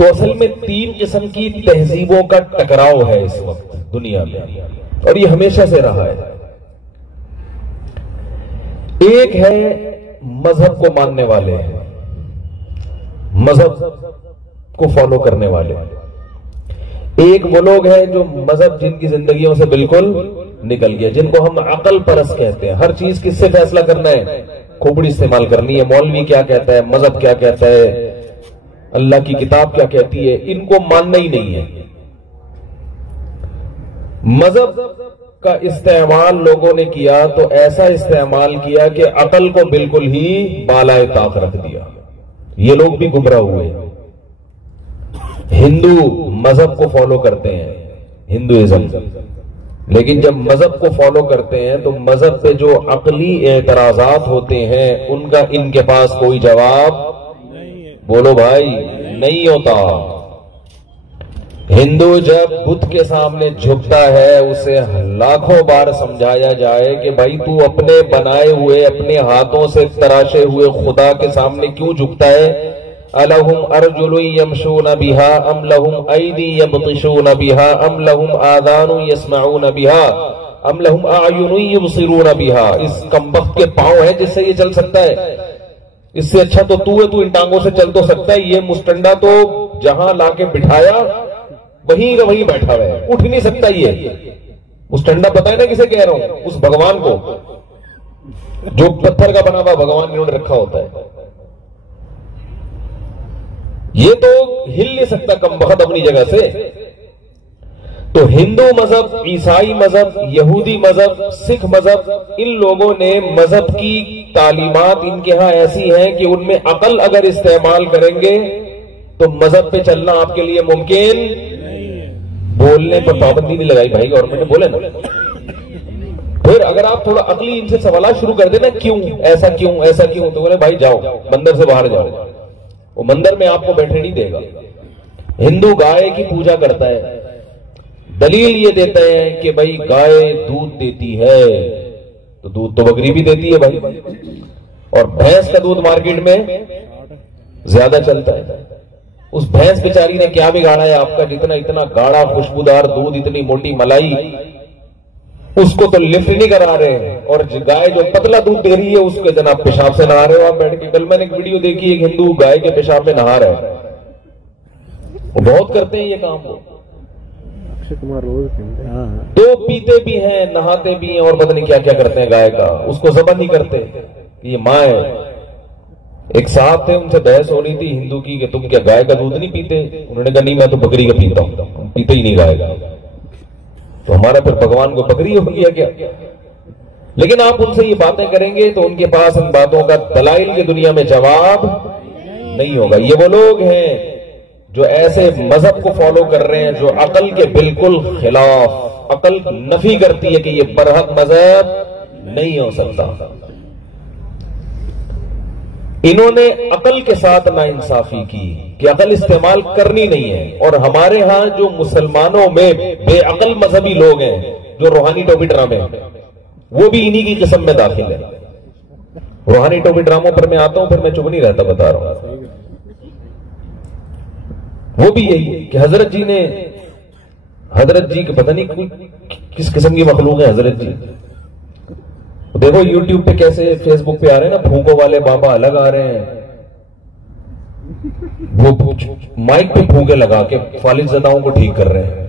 तो असल में 3 किस्म की तहजीबों का टकराव है इस वक्त दुनिया में, और ये हमेशा से रहा है। एक है मजहब को मानने वाले, मजहब को फॉलो करने वाले। एक वो लोग हैं जो मजहब जिनकी जिंदगियों से बिल्कुल निकल गया, जिनको हम अकल परस कहते हैं। हर चीज किससे फैसला करना है? खोपड़ी इस्तेमाल करनी है। मौलवी क्या कहता है, मजहब क्या कहता है, अल्लाह की किताब क्या कहती है, इनको मानना ही नहीं है। मजहब का इस्तेमाल लोगों ने किया तो ऐसा इस्तेमाल किया कि अकल को बिल्कुल ही बालाए ताक रख दिया। ये लोग भी गुमराह हुए। हिंदू मजहब को फॉलो करते हैं, हिंदुइज्म, लेकिन जब मजहब को फॉलो करते हैं तो मजहब पे जो अकली एतराजात होते हैं उनका इनके पास कोई जवाब, बोलो भाई, नहीं होता। हिंदू जब बुद्ध के सामने झुकता है उसे लाखों बार समझाया जाए कि भाई तू अपने बनाए हुए, अपने हाथों से तराशे हुए खुदा के सामने क्यों झुकता है? अलहुम अर्जुलुन यमशून बिहा अम लहुम ऐदी यबतिशून बिहा अम लहुम आदानु यस्मऊन बिहा अम लहुम अयुनुन युबसिरून बिहा। इस कमबख्त के पांव है जिससे ये चल सकता है, इससे अच्छा तो तू है, तू इन टांगों से चल तो सकता है। ये मुस्टंडा तो जहां लाके बिठाया वहीं का वहीं बैठा हुआ है, उठ नहीं सकता। ये मुस्टंडा पता है ना किसे कह रहा हूं? उस भगवान को जो पत्थर का बना हुआ भगवान इन्होंने रखा होता है। ये तो हिल नहीं सकता कमबख्त अपनी जगह से। तो हिंदू मजहब, ईसाई मजहब, यहूदी मजहब, सिख मजहब, इन लोगों ने मजहब की तालीमात इनके यहां ऐसी हैं कि उनमें अकल अगर इस्तेमाल करेंगे तो मजहब पे चलना आपके लिए मुमकिन। बोलने पर पाबंदी नहीं लगाई भाई गवर्नमेंट ने, बोले ना। फिर अगर आप थोड़ा अकली इनसे सवाल शुरू कर देना, क्यों ऐसा, क्यों ऐसा, क्यों, तो बोले भाई जाओ मंदिर से बाहर जाओ, वो मंदिर में आपको बैठने नहीं देगा। हिंदू गाय की पूजा करता है, दलील ये देते हैं कि भाई गाय दूध देती है, तो दूध तो बकरी भी देती है भाई, और भैंस का दूध मार्केट में ज्यादा चलता है। उस भैंस बेचारी ने क्या बिगाड़ा है आपका? जितना इतना गाढ़ा खुशबूदार दूध, इतनी मोटी मलाई, उसको तो लिफ्ट नहीं करा रहे, और गाय जो पतला दूध दे रही है उसके जनाब पेशाब से नहा रहे हो आप बैठ के। कल मैंने एक वीडियो देखी, एक हिंदू गाय के पेशाब में नहा रहा है। वो बहुत करते हैं ये काम, कुमार रोज तो पीते भी हैं, नहाते भी हैं, और पता नहीं क्या क्या करते हैं गाय का। उसको जबन नहीं करते, ये माँ है। एक साहब थे, उनसे बहस हो रही थी हिंदू की कि तुम क्या गाय का दूध नहीं पीते? उन्होंने कहा नहीं, मैं तो बकरी का पीता हूं, पीते ही नहीं गाय का। तो हमारा फिर भगवान को बकरी हो गया क्या? लेकिन आप उनसे ये बातें करेंगे तो उनके पास इन बातों का दलाइल की दुनिया में जवाब नहीं होगा। ये वो लोग हैं जो ऐसे मजहब को फॉलो कर रहे हैं जो अकल के बिल्कुल खिलाफ, अकल नफी करती है कि ये बरहक मजहब नहीं हो सकता। इन्होंने अकल के साथ नाइंसाफी की कि अकल इस्तेमाल करनी नहीं है। और हमारे यहां जो मुसलमानों में बेअकल मजहबी लोग हैं जो रूहानी टोपी ड्रामे, वो भी इन्हीं की किस्म में दाखिल है। रूहानी टोपी ड्रामों पर मैं आता हूं, फिर मैं चुप नहीं रहता, बता रहा हूं। वो भी यही है कि हजरत जी के पता नहीं किस किस्म की मखलूक है हजरत जी। देखो यूट्यूब पे कैसे, फेसबुक पे आ रहे हैं ना, फूंकों वाले बाबा अलग आ रहे हैं, वो माइक पे फूंके लगा के फालिजदाओं को ठीक कर रहे हैं।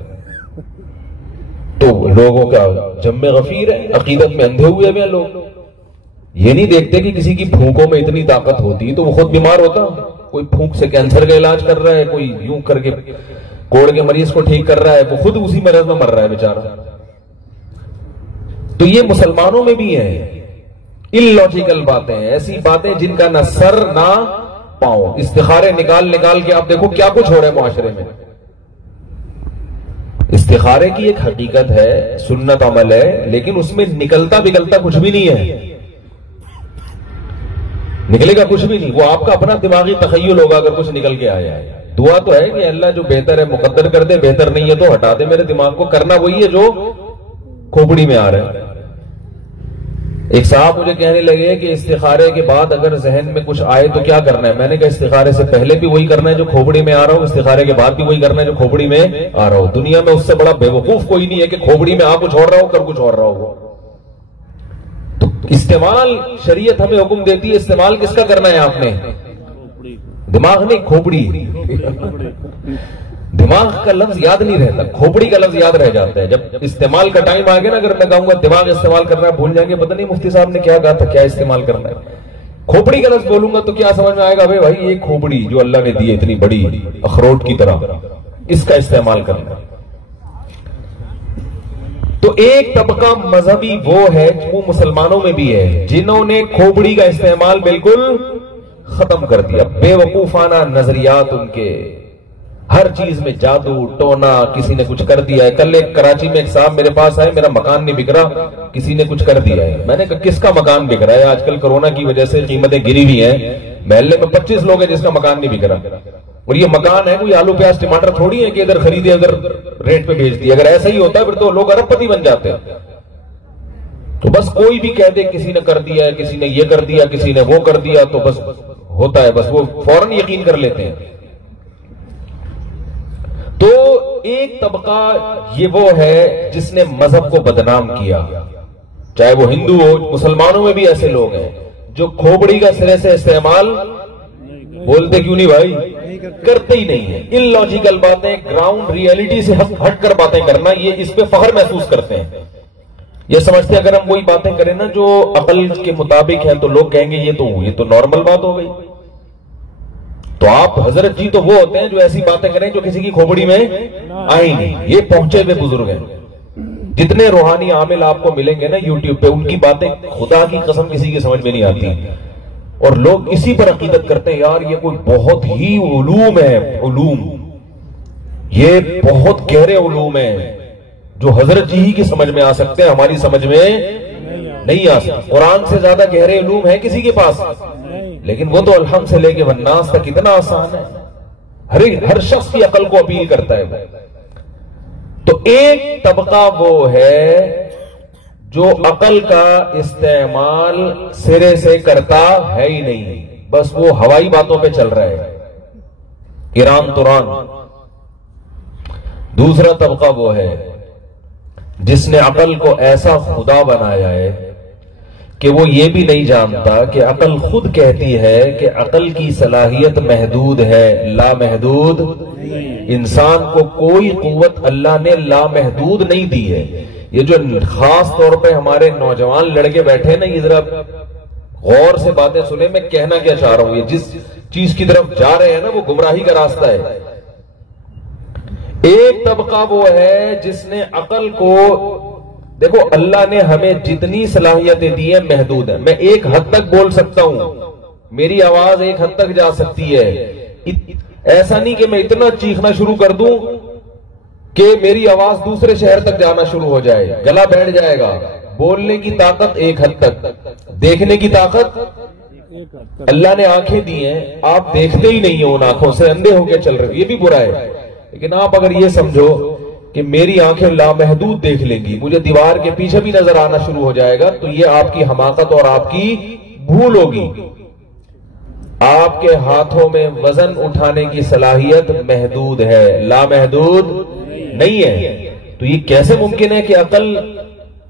तो लोगों का जम्मे गफीर है, अकीदत में अंधे हुए हैं लोग। ये नहीं देखते कि किसी की फूंकों में इतनी ताकत होती तो वो खुद बीमार होता। कोई फूंक से कैंसर का इलाज कर रहा है, कोई यूं करके कोड़ के मरीज को ठीक कर रहा है, वो खुद उसी मरज में मर रहा है बेचारा। तो ये मुसलमानों में भी है इलॉजिकल बातें, ऐसी बातें जिनका ना सर ना पांव। इस्तिखारे निकाल निकाल के आप देखो क्या कुछ हो रहा है मुआशरे में। इस्तिखारे की एक हकीकत है, सुन्नत अमल है, लेकिन उसमें निकलता बिकलता कुछ भी नहीं है, निकलेगा कुछ भी नहीं। वो आपका अपना दिमागी तखय्युल होगा अगर कुछ निकल के आया है। दुआ तो है कि अल्लाह जो बेहतर है मुकद्दर कर दे, बेहतर नहीं है तो हटा दे मेरे दिमाग को। करना वही है जो खोपड़ी में आ रहा है। एक साहब मुझे कहने लगे कि इस्तिखारे के बाद अगर जहन में कुछ आए तो क्या करना है। मैंने कहा इस्तिखारे से पहले भी वही करना है जो खोपड़ी में आ रहा हूं, इस्तिखारे के बाद भी वही करना है जो खोपड़ी में आ रहा हूं। दुनिया में उससे बड़ा बेवकूफ कोई नहीं है कि खोपड़ी में आ कुछ और रहा हो, कर कुछ और रहा हो। तो इस्तेमाल शरीयत हमें हुक्म देती है, इस्तेमाल किसका करना है आपने? दिमाग नहीं, खोपड़ी। दिमाग का लफ्ज याद नहीं रहता, खोपड़ी का लफ्ज याद रह जाता है। जब इस्तेमाल का टाइम आ गया ना, अगर मैं कहूंगा दिमाग इस्तेमाल करना है, भूल जाएंगे, पता नहीं मुफ्ती साहब ने क्या कहा था, क्या इस्तेमाल करना है। खोपड़ी का लफ्ज बोलूंगा तो क्या समझ में आएगा? भाई ये खोपड़ी जो अल्लाह ने दी है इतनी बड़ी अखरोट की तरह, इसका इस्तेमाल करना। तो एक तबका मजहबी वो है, वो मुसलमानों में भी है, जिन्होंने खोपड़ी का इस्तेमाल बिल्कुल खत्म कर दिया। बेवकूफाना नजरियात उनके, हर चीज में जादू टोना, किसी ने कुछ कर दिया है। कल एक कराची में एक साहब मेरे पास आए, मेरा मकान नहीं बिक रहा, किसी ने कुछ कर दिया है। मैंने कहा किसका मकान बिक रहा है? आजकल कोरोना की वजह से कीमतें गिरी हुई हैं, महल्ले में 25 लोग हैं जिसका मकान नहीं बिक रहा। और ये मकान है, कोई आलू प्याज टमाटर थोड़ी है कि इधर खरीदे उधर रेट पे बेच दिया। अगर ऐसा ही होता फिर तो लोग अरबपति बन जाते हैं। तो बस कोई भी कह दे किसी ने कर दिया है, किसी ने ये कर दिया, किसी ने वो कर दिया, तो बस होता है, बस वो फौरन यकीन कर लेते हैं। तो एक तबका ये वो है जिसने मजहब को बदनाम किया, चाहे वो हिंदू हो। मुसलमानों में भी ऐसे लोग हैं जो खोपड़ी का सिरे से इस्तेमाल, बोलते क्यों नहीं भाई, करते ही नहीं है। इलॉजिकल बातें, ग्राउंड रियलिटी से हटकर बातें करना, ये इस पे फख्र महसूस करते हैं। ये समझते हैं अगर हम वही बातें करें ना जो अकल के मुताबिक है तो लोग कहेंगे ये तो नॉर्मल बात हो गई। तो आप हजरत जी तो वो होते हैं जो ऐसी बातें करें जो किसी की खोपड़ी में आई नहीं। ये पहुंचे हुए बुजुर्ग हैं। जितने रूहानी आमिल आपको मिलेंगे ना यूट्यूब पे, उनकी बातें खुदा की कसम किसी की समझ में नहीं आती। और लोग इसी पर अकीदत करते हैं, यार ये कोई बहुत ही उलूम है, उलूम, ये बहुत गहरे उलूम है जो हजरत जी ही की समझ में आ सकते हैं, हमारी समझ में नहीं आ सकते। कुरान से ज्यादा गहरे उलूम है किसी के पास? लेकिन वो तो अलहम से लेके वन्नास तक इतना आसान है, हर शख्स की अकल को अपील करता है। तो एक तबका वो है जो अकल का इस्तेमाल सिरे से करता है ही नहीं, बस वो हवाई बातों पे चल रहा है, ईरान तुरान। दूसरा तबका वो है जिसने अकल को ऐसा खुदा बनाया है कि वो ये भी नहीं जानता कि अकल खुद कहती है कि अकल की सलाहियत महदूद है, लामहदूद। इंसान को कोई कुव्वत अल्लाह ने लामहदूद नहीं दी है। ये जो खास तौर पे हमारे नौजवान लड़के बैठे ना, ये जरा गौर से बातें सुने, मैं कहना क्या चाह रहा हूं। ये जिस चीज की तरफ जा रहे हैं ना, वो गुमराही का रास्ता है। एक तबका वो है जिसने अकल को, देखो अल्लाह ने हमें जितनी सलाहियतें दी है महदूद है। मैं एक हद तक बोल सकता हूं, मेरी आवाज एक हद तक जा सकती है। ऐसा नहीं कि मैं इतना चीखना शुरू कर दूं कि मेरी आवाज दूसरे शहर तक जाना शुरू हो जाए, गला बैठ जाएगा। बोलने की ताकत एक हद तक, देखने की ताकत अल्लाह ने आंखें दी हैं, आप देखते ही नहीं हो, उन आंखों से अंधे होकर चल रहे हो, ये भी बुरा है। लेकिन आप अगर ये समझो कि मेरी आंखें लामहदूद देख लेंगी, मुझे दीवार के पीछे भी नजर आना शुरू हो जाएगा, तो ये आपकी हमाकत और आपकी भूल होगी। आपके हाथों में वजन उठाने की सलाहियत महदूद है, लामहदूद नहीं है। तो ये कैसे मुमकिन है कि अकल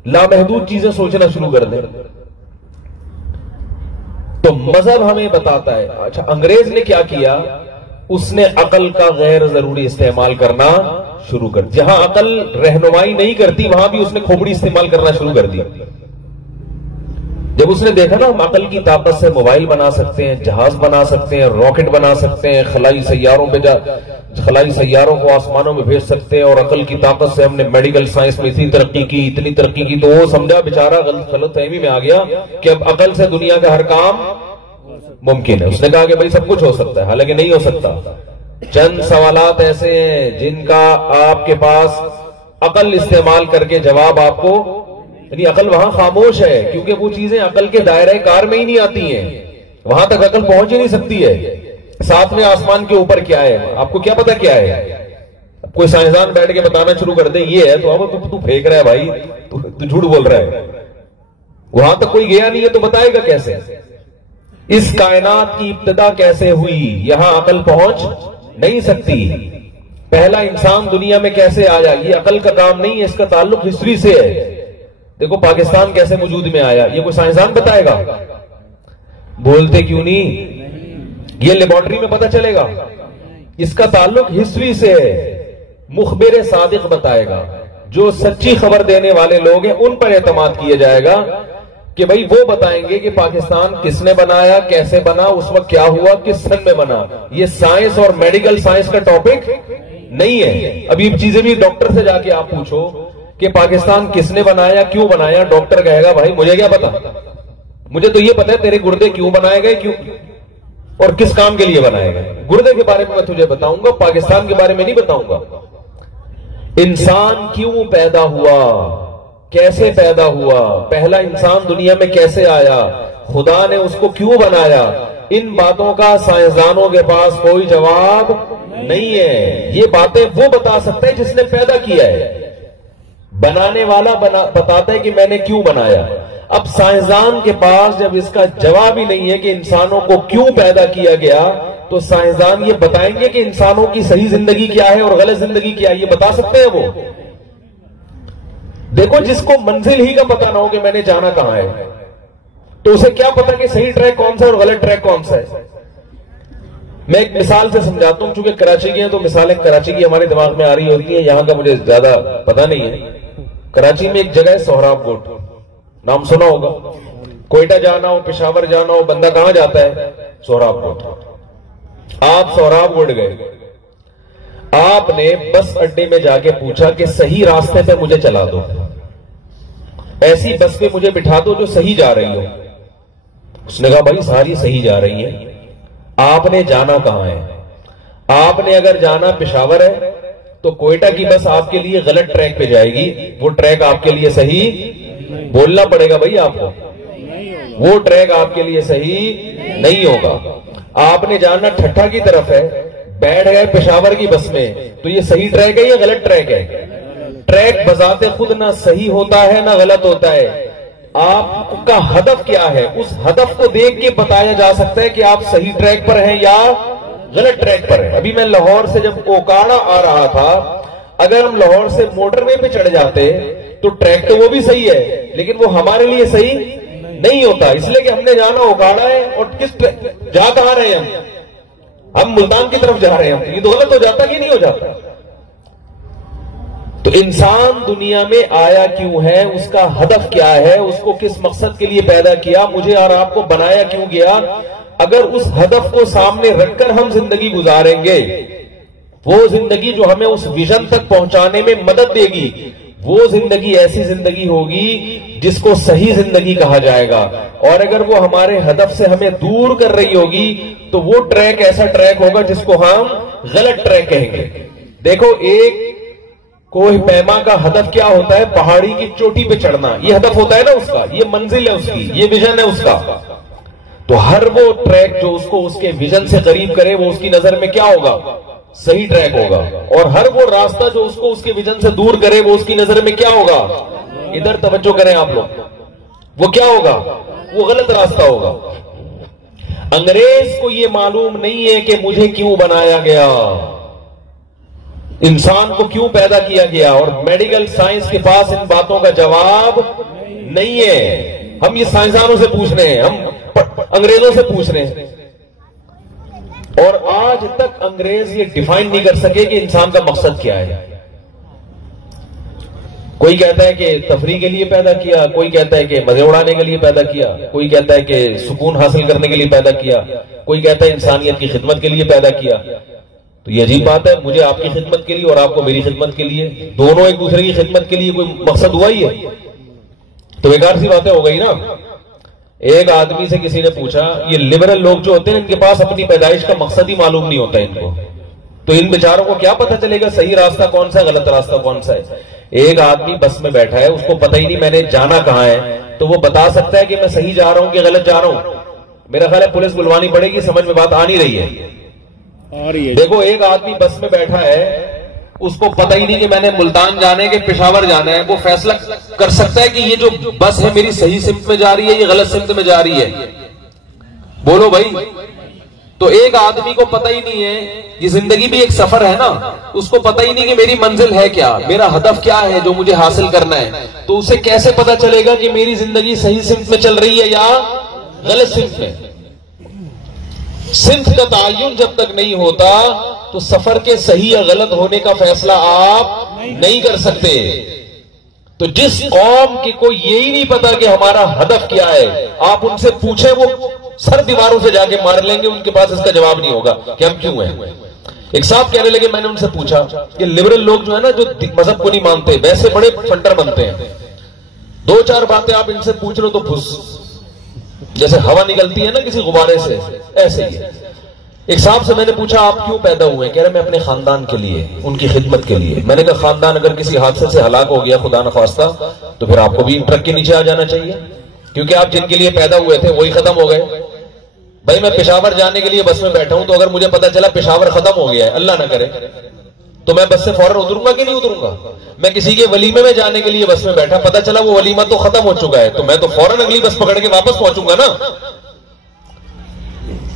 लामहदूद चीजें सोचना शुरू कर दे? तो मजहब हमें बताता है। अच्छा, अंग्रेज ने क्या किया? उसने अकल का गैर जरूरी इस्तेमाल करना शुरू कर, जहां अकल रहनुमाई नहीं करती वहां भी उसने खोपड़ी इस्तेमाल करना शुरू कर दिया। जब उसने देखा ना हम अकल की ताकत से मोबाइल बना सकते हैं, जहाज बना सकते हैं, रॉकेट बना सकते हैं, खलाई सैयारों को आसमानों में भेज सकते हैं, और अकल की ताकत से हमने मेडिकल साइंस में इतनी तरक्की की, तो वो समझा बेचारा गलतफहमी में आ गया कि अब अकल से दुनिया का हर काम मुमकिन है। उसने कहा कि भाई सब कुछ हो सकता है, हालांकि नहीं हो सकता। चंद सवालात ऐसे हैं जिनका आपके पास अकल इस्तेमाल करके जवाब आपको, यानी अकल वहां खामोश है क्योंकि वो चीजें अकल के दायरे कार में ही नहीं आती हैं, वहां तक अकल पहुंच ही नहीं सकती है। साथ में आसमान के ऊपर क्या है, आपको क्या पता क्या है? अब कोई साइंसदान बैठ के बताना शुरू कर दे ये है, तो अब तू फेंक रहा है भाई, तू झूठ बोल रहा है। वहां तक कोई गया नहीं है तो बताएगा कैसे? इस कायनात की इब्तिदा कैसे हुई, यहां अकल पहुंच नहीं सकती। पहला इंसान दुनिया में कैसे आया, ये अकल का काम नहीं है, इसका ताल्लुक हिस्ट्री से है। देखो पाकिस्तान कैसे वजूद में आया, ये कोई साइंसदान बताएगा? बोलते क्यों नहीं? ये लेबोरेटरी में पता चलेगा। इसका ताल्लुक हिस्ट्री से है। मुखबिर सादिक बताएगा, जो सच्ची खबर देने वाले लोग हैं उन पर एतमाद किया जाएगा कि भाई वो बताएंगे कि पाकिस्तान किसने बनाया, कैसे बना, उस वक्त क्या हुआ, किस सन में बना। ये साइंस और मेडिकल साइंस का टॉपिक नहीं है। अभी चीजें भी डॉक्टर से जाके आप पूछो कि पाकिस्तान किसने बनाया, क्यों बनाया, डॉक्टर कहेगा भाई मुझे क्या पता, मुझे तो ये पता है तेरे गुर्दे क्यों बनाए गए, क्यों और किस काम के लिए बनाए गए। गुर्दे के बारे में मैं तुझे बताऊंगा, पाकिस्तान के बारे में नहीं बताऊंगा। इंसान क्यों पैदा हुआ, कैसे पैदा हुआ, पहला इंसान दुनिया में कैसे आया, खुदा ने उसको क्यों बनाया, इन बातों का साइंसदानों के पास कोई जवाब नहीं है। ये बातें वो बता सकता है जिसने पैदा किया है। बनाने वाला बताता है कि मैंने क्यों बनाया। अब साइंसदान के पास जब इसका जवाब ही नहीं है कि इंसानों को क्यों पैदा किया गया, तो साइंसदान ये बताएंगे कि इंसानों की सही जिंदगी क्या है और गलत जिंदगी क्या है, ये बता सकते हैं वो? देखो, जिसको मंजिल ही का पता ना हो कि मैंने जाना कहां है, तो उसे क्या पता कि सही ट्रैक कौन सा है और गलत ट्रैक कौन सा है। मैं एक मिसाल से समझाता हूं, चूंकि कराची की है तो मिसालें कराची की हमारे दिमाग में आ रही होती है, यहां का मुझे ज्यादा पता नहीं है। कराची में एक जगह है सोहराबकोट, नाम सुना होगा। कोयटा जाना हो, पेशावर जाना हो, बंदा कहां जाता है? सोहराबकोट। आप सोहराबकोट गए, आपने बस अड्डे में जाके पूछा कि सही रास्ते पे मुझे चला दो, ऐसी बस पे मुझे बिठा दो जो सही जा रही हो। उसने कहा भाई सारी सही जा रही है। आपने जाना कहां है? आपने अगर जाना पेशावर है तो कोयटा की बस आपके लिए गलत ट्रैक पे जाएगी, वो ट्रैक आपके लिए सही बोलना पड़ेगा भाई आपको, वो ट्रैक आपके लिए सही नहीं होगा। आपने जाना ठट्ठा की तरफ है, बैठ गए पेशावर की बस में, तो ये सही ट्रैक है या गलत ट्रैक है? ट्रैक बजाते खुद ना सही होता है ना गलत होता है। आपका हदफ क्या है, उस हदफ को देख के बताया जा सकता है कि आप सही ट्रैक पर हैं या गलत ट्रैक पर है। अभी मैं लाहौर से जब ओकाड़ा आ रहा था, अगर हम लाहौर से मोटरवे पे चढ़ जाते तो ट्रैक तो वो भी सही है, लेकिन वो हमारे लिए सही नहीं होता, इसलिए कि हमने जाना ओकाड़ा है और किस जा कहां रहे हैं हम मुल्तान की तरफ जा रहे हैं, ये तो गलत हो जाता कि नहीं हो जाता? तो इंसान दुनिया में आया क्यों है, उसका हदफ क्या है, उसको किस मकसद के लिए पैदा किया, मुझे और आपको बनाया क्यों गया। अगर उस हदफ को सामने रखकर हम जिंदगी गुजारेंगे, वो जिंदगी जो हमें उस विजन तक पहुंचाने में मदद देगी, वो जिंदगी ऐसी जिंदगी होगी जिसको सही जिंदगी कहा जाएगा। और अगर वो हमारे हदफ से हमें दूर कर रही होगी तो वो ट्रैक ऐसा ट्रैक होगा जिसको हम गलत ट्रैक कहेंगे। देखो, एक कोह पैमा का हदफ क्या होता है? पहाड़ी की चोटी पे चढ़ना, ये हदफ होता है ना उसका, ये मंजिल है उसकी, ये विजन है उसका। तो हर वो ट्रैक जो उसको उसके विजन से करीब करे, वो उसकी नजर में क्या होगा? सही ट्रैक होगा। और हर वो रास्ता जो उसको उसके विजन से दूर करे, वो उसकी नजर में क्या होगा? इधर तवज्जो करें आप लोग, वो क्या होगा? वो गलत रास्ता होगा। अंग्रेज को ये मालूम नहीं है कि मुझे क्यों बनाया गया, इंसान को क्यों पैदा किया गया, और मेडिकल साइंस के पास इन बातों का जवाब नहीं है। हम ये साइंसदानों से पूछ रहे हैं, हम अंग्रेजों से पूछ रहे हैं, और आज तक अंग्रेज ये डिफाइन नहीं कर सके कि इंसान का मकसद क्या है। कोई कहता है कि तफरीह के लिए पैदा किया, कोई कहता है कि मजे उड़ाने के लिए पैदा किया, कोई कहता है कि सुकून हासिल करने के लिए पैदा किया, कोई कहता है इंसानियत की खिदमत के लिए पैदा किया। तो ये अजीब बात है, मुझे आपकी खिदमत के लिए और आपको मेरी खिदमत के लिए, दोनों एक दूसरे की खिदमत के लिए कोई मकसद हुआ ही है? तो बेकार सी बातें हो गई ना। एक आदमी से किसी ने पूछा, ये लिबरल लोग जो होते हैं इनके पास अपनी पैदाइश का मकसद ही मालूम नहीं होता इनको, तो इन बेचारों को क्या पता चलेगा सही रास्ता कौन सा है, गलत रास्ता कौन सा है? एक आदमी बस में बैठा है, उसको पता ही नहीं मैंने जाना कहां है, तो वो बता सकता है कि मैं सही जा रहा हूं कि गलत जा रहा हूं? मेरा ख्याल है पुलिस बुलवानी पड़ेगी, समझ में बात आ नहीं रही है। देखो, एक आदमी बस में बैठा है, उसको पता ही नहीं कि मैंने मुल्तान जाना है कि पेशावर जाना है, वो फैसला कर सकता है कि ये जो बस है मेरी सही सिमत में जा रही है, ये गलत सिमत में जा रही है? बोलो भाई। तो एक आदमी को पता ही नहीं है, ये जिंदगी भी एक सफर है ना, उसको पता ही नहीं कि मेरी मंजिल है क्या, मेरा हदफ क्या है जो मुझे हासिल करना है, तो उसे कैसे पता चलेगा कि मेरी जिंदगी सही सिमत में चल रही है या गलत सिमत में? सिमत का तायुन जब तक नहीं होता तो सफर के सही या गलत होने का फैसला आप नहीं कर सकते। तो जिस कौम के को यही नहीं पता कि हमारा हदफ क्या है, आप उनसे पूछे वो सर दीवारों से जाके मार लेंगे, उनके पास इसका जवाब नहीं होगा कि हम क्यों हैं। एक साहब कहने लगे, मैंने उनसे पूछा कि लिबरल लोग जो है ना, जो मजहब को नहीं मानते, वैसे बड़े फंटर बनते हैं, दो चार बातें आप इनसे पूछ लो तो फुस, जैसे हवा निकलती है ना किसी गुब्बारे से, ऐसे ही है। एक साहब से मैंने पूछा, आप क्यों पैदा हुए? कह रहे मैं अपने खानदान के लिए, उनकी खिदमत के लिए। मैंने कहा खानदान अगर किसी हादसे से हलाक हो गया खुदा न खास्ता, तो फिर आपको भी ट्रक के नीचे आ जाना चाहिए, क्योंकि आप जिनके लिए पैदा हुए थे वही खत्म हो गए। भाई मैं पेशावर जाने के लिए बस में बैठा हूं, तो अगर मुझे पता चला पेशावर खत्म हो गया है, अल्लाह ना करे, तो मैं बस से फौरन उतरूंगा कि नहीं उतरूंगा? मैं किसी के वलीमे में जाने के लिए बस में बैठा, पता चला वो वलीमा तो खत्म हो चुका है, तो मैं तो फौरन अगली बस पकड़ के वापस पहुंचूंगा ना।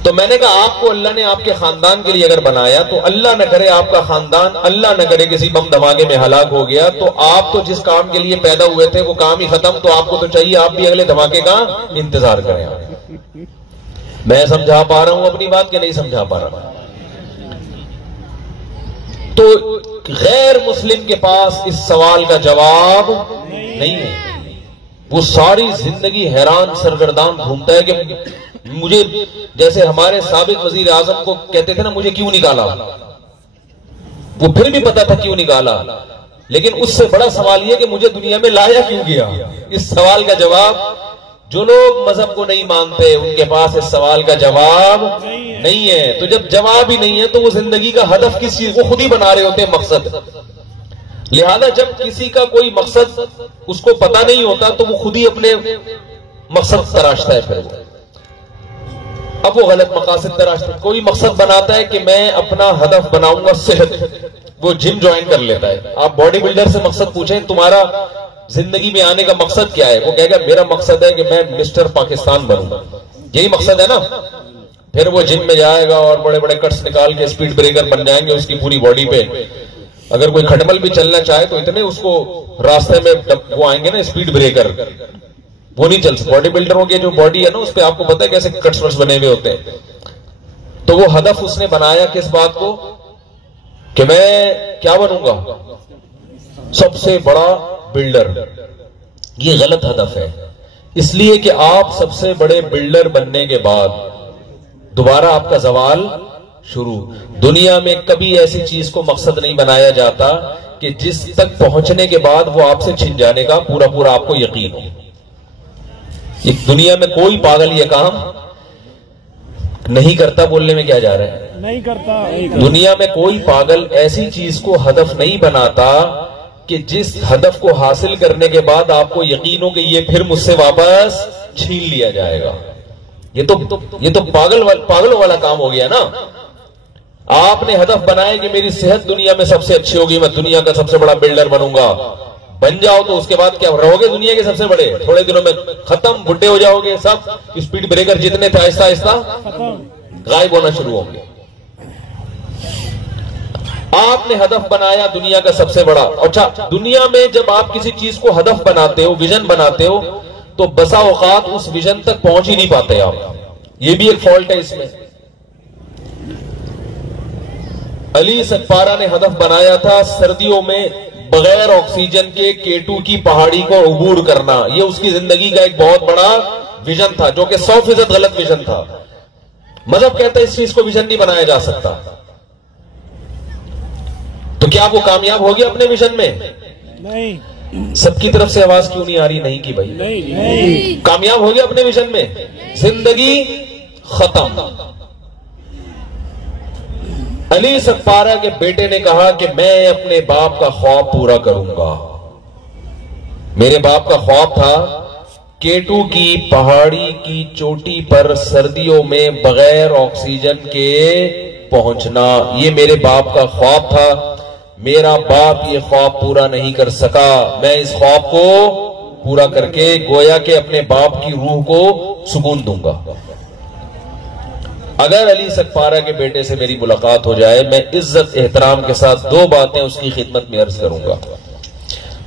तो मैंने कहा आपको अल्लाह ने आपके खानदान के लिए अगर बनाया, तो अल्लाह न करे आपका खानदान, अल्लाह न करे किसी बम धमाके में हलाक हो गया, तो आप तो जिस काम के लिए पैदा हुए थे वो काम ही खत्म, तो आपको तो चाहिए आप भी अगले धमाके का इंतजार करें। मैं समझा पा रहा हूं अपनी बात कि नहीं समझा पा रहा? तो गैर मुस्लिम के पास इस सवाल का जवाब नहीं है। वो सारी जिंदगी हैरान सरगर्दान घूमता है कि मुझे, जैसे हमारे साबिक वजीर आजम को कहते थे ना, मुझे क्यों निकाला, वो फिर भी पता था क्यों निकाला, लेकिन उससे बड़ा सवाल यह कि मुझे दुनिया में लाया क्यों गया। इस सवाल का जवाब जो लोग मजहब को नहीं मानते उनके पास इस सवाल का जवाब नहीं है। तो जब जवाब ही नहीं है तो वो जिंदगी का हदफ किस चीज, वो खुद ही बना रहे होते हैं मकसद। लिहाजा जब किसी का कोई मकसद उसको पता नहीं होता तो वो खुद ही अपने मकसद तराशता है। फिर अब वो गलत मकासद तराशता है। कोई मकसद बनाता है कि मैं अपना हदफ बनाऊंगा सेहत, वो जिम ज्वाइन कर लेता है। आप बॉडी बिल्डर से मकसद पूछें तुम्हारा जिंदगी में आने का मकसद क्या है, वो कहेगा मेरा मकसद है कि मैं मिस्टर पाकिस्तान बनूं, यही मकसद है ना। फिर वो जिम में जाएगा और बड़े बड़े कट्स निकाल के स्पीड ब्रेकर बन जाएंगे उसकी पूरी बॉडी पे। अगर कोई खटमल भी चलना चाहे तो इतने उसको रास्ते में वो आएंगे ना स्पीड ब्रेकर, वो नहीं चल सकते। बॉडी बिल्डरों की जो बॉडी है ना उस पर आपको पता है कैसे कट्स वट्स बने हुए होते हैं। तो वो हदफ उसने बनाया किस बात को कि मैं क्या बनूंगा, सबसे बड़ा बिल्डर। ये गलत हदफ है, इसलिए कि आप सबसे बड़े बिल्डर बनने के बाद दोबारा आपका जवाल शुरू। दुनिया में कभी ऐसी चीज को मकसद नहीं बनाया जाता कि जिस तक पहुंचने के बाद वो आपसे छिन जाने का पूरा पूरा आपको यकीन हो। इस दुनिया में कोई पागल ये काम नहीं करता, बोलने में क्या जा रहा है, नहीं करता। दुनिया में कोई पागल ऐसी चीज को हदफ नहीं बनाता कि जिस हदफ को हासिल करने के बाद आपको यकीन हो कि ये फिर मुझसे वापस छीन लिया जाएगा। ये तो पागलों वाला काम हो गया ना। आपने हदफ बनाया कि मेरी सेहत दुनिया में सबसे अच्छी होगी, मैं दुनिया का सबसे बड़ा बिल्डर बनूंगा। बन जाओ तो उसके बाद क्या रहोगे, दुनिया के सबसे बड़े, थोड़े दिनों में खत्म, बुढ़े हो जाओगे, सब स्पीड ब्रेकर जितने थे आहिस्ता आहिस्ता गायब होना शुरू होंगे। आपने हदफ बनाया दुनिया का सबसे बड़ा। अच्छा, दुनिया में जब आप किसी चीज को हदफ बनाते हो, विजन बनाते हो, तो बसा औकात उस विजन तक पहुंच ही नहीं पाते आप। ये भी एक फॉल्ट है इसमें। अली सकपारा ने हदफ बनाया था सर्दियों में बगैर ऑक्सीजन के केटू की पहाड़ी को अबूर करना। ये उसकी जिंदगी का एक बहुत बड़ा विजन था, जो कि 100% गलत विजन था। मजहब कहता है इस चीज को विजन नहीं बनाया जा सकता। तो क्या वो कामयाब हो गया अपने विजन में? नहीं। सबकी तरफ से आवाज क्यों नहीं आ रही नहीं की भाई? नहीं। कामयाब हो गया अपने विजन में? जिंदगी खत्म। अली सकपारा के बेटे ने कहा कि मैं अपने बाप का ख्वाब पूरा करूंगा। मेरे बाप का ख्वाब था केटू की पहाड़ी की चोटी पर सर्दियों में बगैर ऑक्सीजन के पहुंचना। ये मेरे बाप का ख्वाब था। मेरा बाप ये ख्वाब पूरा नहीं कर सका, मैं इस ख्वाब को पूरा करके गोया के अपने बाप की रूह को सुकून दूंगा। अगर अली सकपारा के बेटे से मेरी मुलाकात हो जाए, मैं इज्जत एहतराम के साथ दो बातें उसकी खिदमत में अर्ज करूंगा।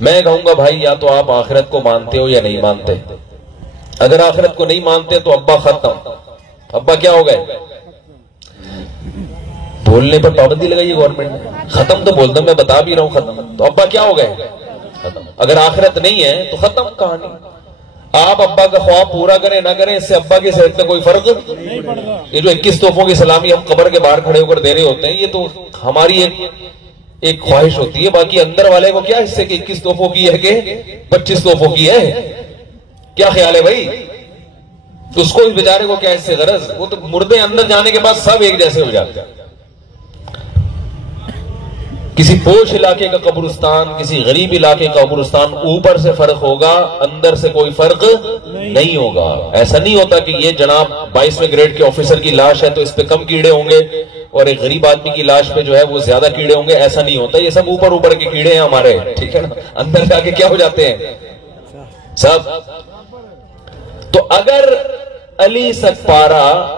मैं कहूंगा भाई या तो आप आखिरत को मानते हो या नहीं मानते। अगर आखिरत को नहीं मानते तो अब्बा खत्म। अब्बा क्या हो गए? बोलने पर पाबंदी लगाई गवर्नमेंट ने, खत्म तो बोल दो, मैं बता भी रहा हूं खत्म। तो अब्बा क्या हो गए? खत्म। अगर आखिरत नहीं है तो खत्म कहानी। आप अब्बा का ख्वाब पूरा करें ना करें, इससे अब्बा की सेहत में कोई फर्क नहीं पड़ता। ये जो 21 तोहफों की सलामी हम कब्र के बाहर खड़े होकर दे रहे होते हैं, ये तो हमारी एक ख्वाहिश होती है। बाकी अंदर वाले को क्या हिस्से की 21 तोहफों की है कि 25 तोहफों की है? क्या ख्याल है भाई? तो उसको इस बेचारे को क्या इससे गरज? वो तो मुर्दे अंदर जाने के बाद सब एक जैसे हो जाते हैं। किसी पोश इलाके का कब्रिस्तान, किसी गरीब इलाके का कब्रिस्तान, ऊपर से फर्क होगा, अंदर से कोई फर्क नहीं होगा। ऐसा नहीं होता कि ये जनाब 22वें ग्रेड के ऑफिसर की लाश है तो इस पे कम कीड़े होंगे और एक गरीब आदमी की लाश पे जो है वो ज्यादा कीड़े होंगे, ऐसा नहीं होता। ये सब ऊपर ऊपर के कीड़े हैं हमारे, ठीक है ना। अंदर जाके क्या हो जाते हैं सब। तो अगर अली सकपारा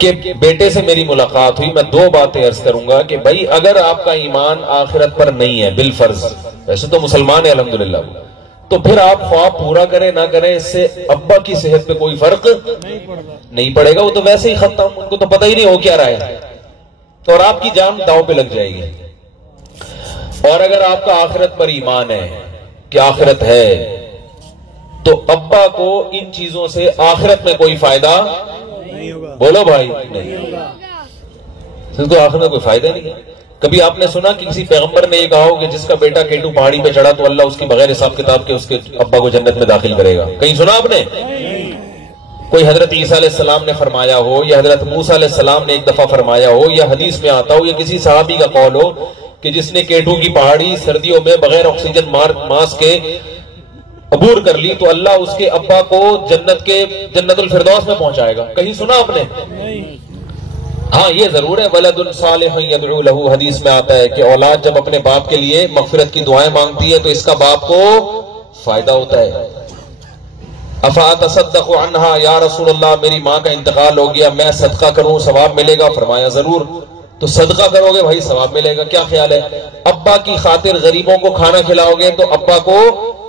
के बेटे से मेरी मुलाकात हुई, मैं दो बातें अर्ज करूंगा कि भाई अगर आपका ईमान आखिरत पर नहीं है बिलफर्ज, वैसे तो मुसलमान है अल्हम्दुलिल्लाह, तो फिर आप ख्वाब पूरा करें ना करें, इससे अब्बा की सेहत पे कोई फर्क नहीं पड़ेगा। वो तो वैसे ही खत्म, उनको तो पता ही नहीं हो क्या रहा है, तो और आपकी जान दांव पे लग जाएगी। और अगर आपका आखिरत पर ईमान है कि आखिरत है, तो अब्बा को इन चीजों से आखिरत में कोई फायदा नहीं होगा। बोलो भाई, नहीं होगा। तो आखिरत में कोई फायदा नहीं है। कभी आपने सुना कि किसी पैगंबर ने ये कहा हो कि जिसका बेटा केटू पहाड़ी पे चढ़ा तो अल्लाह उसकी बगैर हिसाब किताब के उसके अब्बा को जन्नत में दाखिल करेगा? कहीं सुना आपने? कोई हजरत ईसा अलैहिस्सलाम ने फरमाया हो, या हजरत मूसा अलैहिस्सलाम ने एक दफा फरमाया हो, या हदीस में आता हो, या किसी सहाबी का कौल हो कि जिसने केटू की पहाड़ी सर्दियों में बगैर ऑक्सीजन मास्क के अबूर कर ली तो अल्लाह उसके अब्बा को जन्नतुल फिरदौस में पहुंचाएगा? कहीं सुना आपने? हाँ, ये जरूर है, वलदुन सालिहुन यदउ लहू, हदीस में आता है कि औलाद जब अपने बाप के लिए मगफिरत की दुआएं मांगती है तो इसका बाप को फायदा होता है। अफा तसद्दक़ु अन्हा या रसूलल्लाह, मेरी माँ का इंतकाल हो गया, मैं सदका करूं सवाब मिलेगा? फरमाया जरूर। तो सदका करोगे भाई सवाब मिलेगा। क्या ख्याल है? अब्बा की खातिर गरीबों को खाना खिलाओगे तो अब्बा को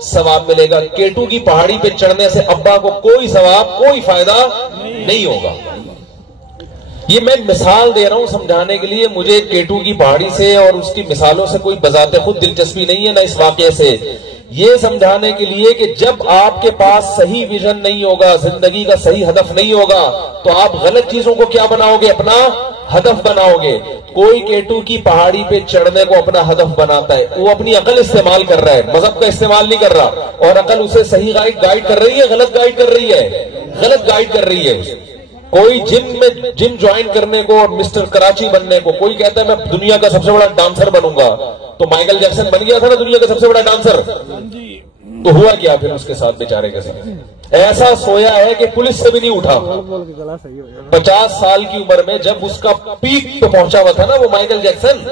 सवाब मिलेगा। केटू की पहाड़ी पे चढ़ने से अब्बा को कोई सवाब कोई फायदा नहीं होगा। ये मैं मिसाल दे रहा हूं समझाने के लिए। मुझे केटू की पहाड़ी से और उसकी मिसालों से कोई बजाते खुद दिलचस्पी नहीं है, ना इस वाकये से। ये समझाने के लिए कि जब आपके पास सही विजन नहीं होगा, जिंदगी का सही हदफ नहीं होगा, तो आप गलत चीजों को क्या बनाओगे? अपना हदफ बनाओगे। कोई केटू की पहाड़ी पे चढ़ने को अपना हदफ बनाता है, वो अपनी अकल इस्तेमाल कर रहा है, मजहब का इस्तेमाल नहीं कर रहा। और अकल उसे सही गाइड कर रही है, गलत गाइड कर रही है? गलत गाइड कर रही है। कोई जिम ज्वाइन करने को और मिस्टर कराची बनने को, कोई कहता है मैं दुनिया का सबसे बड़ा डांसर बनूंगा, तो माइकल जैक्सन बन गया था ना दुनिया का सबसे बड़ा डांसर। तो हुआ क्या फिर उसके साथ, बेचारे के साथ? ऐसा सोया है कि पुलिस से भी नहीं उठा। 50 साल की उम्र में जब उसका पीक पे पहुंचा हुआ था ना वो माइकल जैक्सन।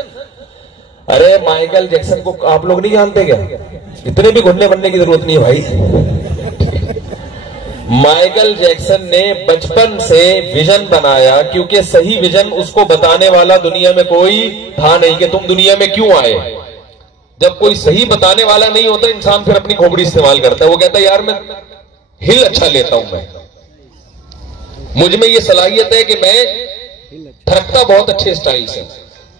अरे माइकल जैक्सन को आप लोग नहीं जानते क्या? इतने भी घुटने बनने की जरूरत नहीं है भाई। माइकल जैक्सन ने बचपन से विजन बनाया, क्योंकि सही विजन उसको बताने वाला दुनिया में कोई था नहीं कि तुम दुनिया में क्यों आए। जब कोई सही बताने वाला नहीं होता, इंसान फिर अपनी खोपड़ी इस्तेमाल करता है। वो कहता है यार मैं हिल अच्छा लेता हूं, मैं मुझ में ये सलाहियत है कि मैं थरकता बहुत अच्छे स्टाइल से,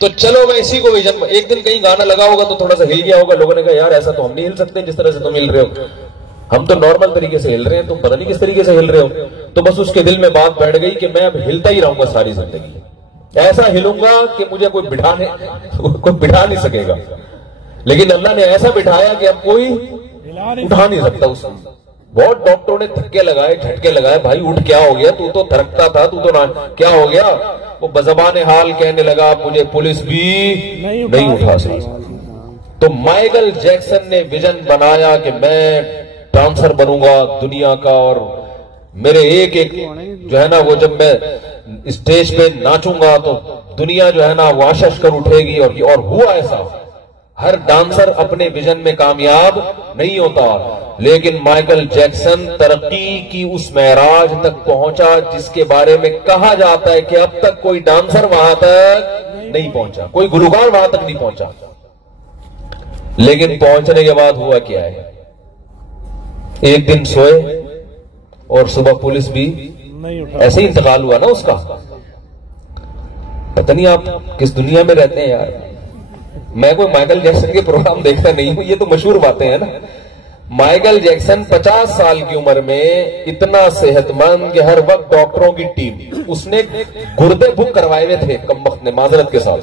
तो चलो मैं इसी को विजन। एक दिन कहीं गाना लगा होगा तो थोड़ा सा हिल गया होगा, लोगों ने कहा यार ऐसा तो हम नहीं हिल सकते जिस तरह से तुम हिल रहे हो, हम तो नॉर्मल तरीके से हिल रहे हैं, तुम पता नहीं किस तरीके से हिल रहे हो। तो बस उसके दिल में बात बैठ गई कि मैं अब हिलता ही रहूंगा सारी जिंदगी, ऐसा हिलूंगा कि मुझे कोई बिठा नहीं सकेगा। लेकिन अल्लाह ने ऐसा बिठाया कि अब कोई उठा नहीं सकता उसको। बहुत डॉक्टरों ने धक्के लगाए, झटके लगाए, भाई उठ, क्या हो गया, तू तो थरकता था, तू तो क्या हो गया? वो बज़बाने हाल कहने लगा मुझे पुलिस भी नहीं उठा सकती। तो माइकल जैक्सन ने विजन बनाया कि मैं डांसर बनूंगा दुनिया का, और मेरे एक जो है ना वो जब मैं स्टेज पे नाचूंगा तो दुनिया जो है ना वाशश कर उठेगी। और हुआ ऐसा, हर डांसर अपने विजन में कामयाब नहीं होता, लेकिन माइकल जैक्सन तरक्की की उस महराज तक पहुंचा जिसके बारे में कहा जाता है कि अब तक कोई डांसर वहां तक नहीं पहुंचा, कोई गुलकार वहां तक नहीं पहुंचा। लेकिन पहुंचने के बाद हुआ क्या है, एक दिन सोए और सुबह पुलिस भी ऐसे ही इंतकाल हुआ ना उसका। पता नहीं आप किस दुनिया में रहते हैं यार। मैं कोई माइकल जैक्सन के प्रोग्राम देखता नहीं हूं, ये तो मशहूर बातें हैं ना। माइकल जैक्सन 50 साल की उम्र में इतना सेहतमंद कि हर वक्त डॉक्टरों की टीम, उसने गुर्दे बुक करवाए हुए थे कमबख्त ने, माजरत के साथ।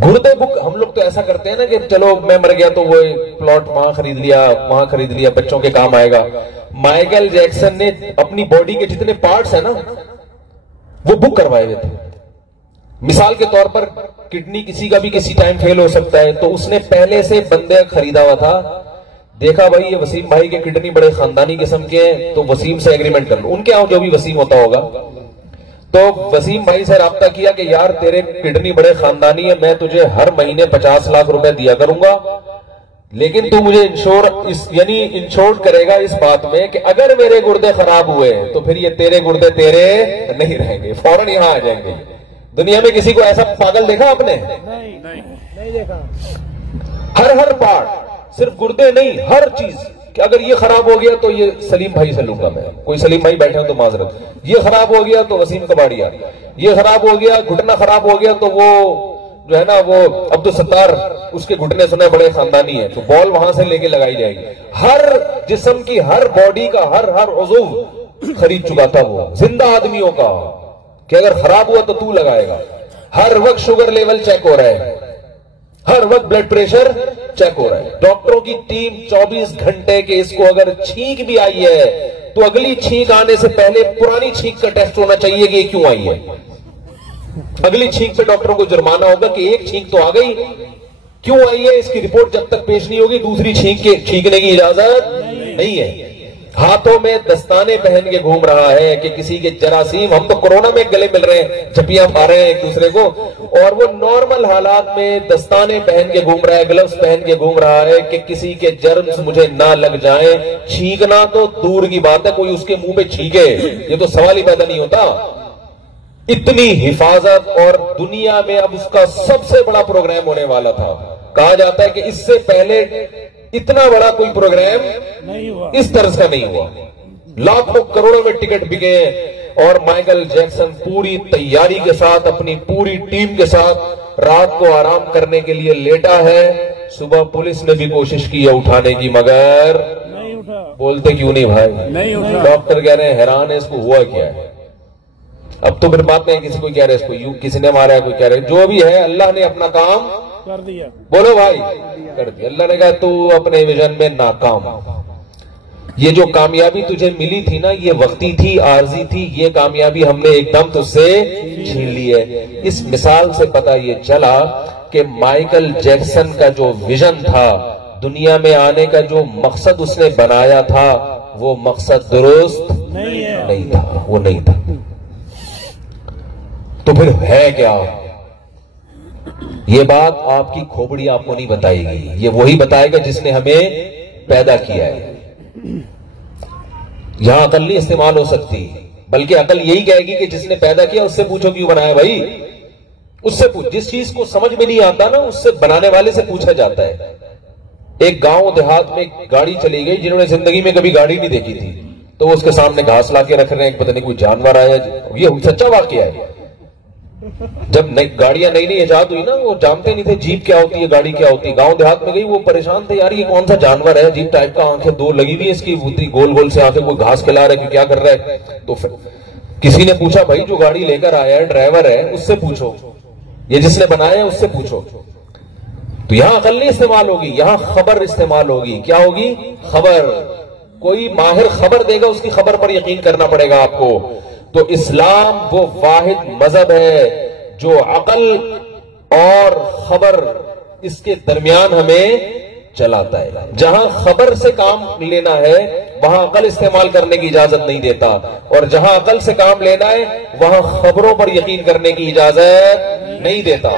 गुर्दे बुक, हम लोग तो ऐसा करते हैं ना कि चलो मैं मर गया तो वो प्लॉट वहां खरीद लिया, बच्चों के काम आएगा। माइकल जैक्सन ने अपनी बॉडी के जितने पार्ट्स है ना वो बुक करवाए हुए थे। मिसाल के तौर पर किडनी किसी का भी किसी टाइम फेल हो सकता है, तो उसने पहले से बंदे खरीदा हुआ था। देखा भाई ये वसीम भाई के किडनी बड़े खानदानी किस्म के हैं, तो वसीम से एग्रीमेंट कर लो, उनके यहां जो भी वसीम होता होगा। तो वसीम भाई से राब्ता किया कि यार तेरे किडनी बड़े खानदानी है, मैं तुझे हर महीने 50 लाख रुपए दिया करूंगा, लेकिन तू मुझे इंश्योर करेगा इस बात में कि अगर मेरे गुर्दे खराब हुए तो फिर ये तेरे गुर्दे तेरे नहीं रहेंगे, फौरन यहां आ जाएंगे। दुनिया में किसी को ऐसा पागल देखा आपने? नहीं देखा। हर पार्ट, सिर्फ गुर्दे नहीं, हर चीज कि अगर ये खराब हो गया तो ये सलीम भाई से लूंगा मैं, कोई सलीम भाई बैठे हो तो माजरत, ये खराब हो गया तो वसीम कबाड़िया, ये खराब हो गया, घुटना खराब हो गया तो वो जो है ना वो अब्दुल सत्तार, उसके घुटने सुने बड़े खानदानी है, तो बॉल वहां से लेके लगाई जाएगी। हर जिस्म की, हर बॉडी का हर उज़्व खरीद चुका था वो, जिंदा आदमियों का, कि अगर खराब हुआ तो तू लगाएगा। हर वक्त शुगर लेवल चेक हो रहा है, हर वक्त ब्लड प्रेशर चेक हो रहा है। डॉक्टरों की टीम 24 घंटे के, इसको अगर छींक भी आई है तो अगली छींक आने से पहले पुरानी छींक का टेस्ट होना चाहिए कि ये क्यों आई है। अगली छींक पे डॉक्टरों को जुर्माना होगा कि एक छींक तो आ गई, क्यों आई है इसकी रिपोर्ट जब तक पेश नहीं होगी दूसरी छींकने की इजाजत नहीं है। हाथों में दस्ताने पहन के घूम रहा है कि किसी के जरासीम, हम तो कोरोना में गले मिल रहे हैं, झपियां खा रहे हैं एक दूसरे को, और वो नॉर्मल हालात में दस्ताने पहन के घूम रहा है, ग्लव्स पहन के घूम रहा है कि किसी के जर्म्स मुझे ना लग जाएं। छींकना तो दूर की बात है, कोई उसके मुंह पे छींके ये तो सवाल ही पैदा नहीं होता। इतनी हिफाजत, और दुनिया में अब उसका सबसे बड़ा प्रोग्राम होने वाला था। कहा जाता है कि इससे पहले इतना बड़ा कोई प्रोग्राम नहीं हुआ, इस तरह का नहीं हुआ। लाखों करोड़ों में टिकट बिके हैं, और माइकल जैक्सन पूरी तैयारी के साथ, अपनी पूरी टीम के साथ रात को आराम करने के लिए लेटा है। सुबह पुलिस ने भी कोशिश की है उठाने की, मगर नहीं उठा। बोलते क्यों नहीं भाई? नहीं उठा। डॉक्टर कह रहे हैं हैरान है इसको हुआ क्या है। अब तो फिर बात नहीं, किसी को कह रहे इसको यूं किसी ने मारा है, कोई कह रहे जो भी है, अल्लाह ने अपना काम कर दिया। बोलो भाई, कर दिया। अल्लाह ने कहा तू अपने विजन में नाकाम। ये जो कामयाबी तुझे मिली थी ना, ये वक्ती थी, आर्जी थी, ये कामयाबी हमने एकदम तुझसे छीन ली है। इस मिसाल से पता ये चला कि माइकल जैक्सन का जो विजन था, दुनिया में आने का जो मकसद उसने बनाया था, वो मकसद दुरुस्त नहीं था, वो नहीं था। तो फिर है क्या? ये बात आपकी खोपड़ी आपको नहीं बताएगी, ये वही बताएगा जिसने हमें पैदा किया है। यहां अकल नहीं इस्तेमाल हो सकती, बल्कि अकल यही कहेगी कि जिसने पैदा किया उससे पूछो क्यों बनाया भाई, उससे पूछ। जिस चीज को समझ में नहीं आता ना, उससे बनाने वाले से पूछा जाता है। एक गांव देहात में गाड़ी चली गई, जिन्होंने जिंदगी में कभी गाड़ी नहीं देखी थी, तो वो उसके सामने घास लाके रख रहे हैं, पता नहीं कोई जानवर आया। ये सच्चा वाकया है। जब गाड़ियां नई नई इजाद हुई ना, वो जानते नहीं थे जीप क्या होती है, गाड़ी क्या होती है। गांव देहात में गई, वो परेशान थे, यार ये कौन सा जानवर है, जीप टाइप का, आंखें दो लगी हुई है इसकी, उतनी गोल गोल से आंखें, कोई घास खिला रहा है कि क्या कर रहा है। तो फिर किसी ने पूछा भाई जो गाड़ी लेकर आया है, ड्राइवर है, उससे पूछो, ये जिसने बनाया है उससे पूछो। तो यहां अकल नहीं इस्तेमाल होगी, यहां खबर इस्तेमाल होगी। क्या होगी? खबर। कोई माहिर खबर देगा, उसकी खबर पर यकीन करना पड़ेगा आपको। तो इस्लाम वो वाहिद मजहब है जो अकल और खबर इसके दरमियान हमें चलाता है। जहां खबर से काम लेना है वहां अकल इस्तेमाल करने की इजाजत नहीं देता, और जहां अकल से काम लेना है वहां खबरों पर यकीन करने की इजाजत नहीं देता।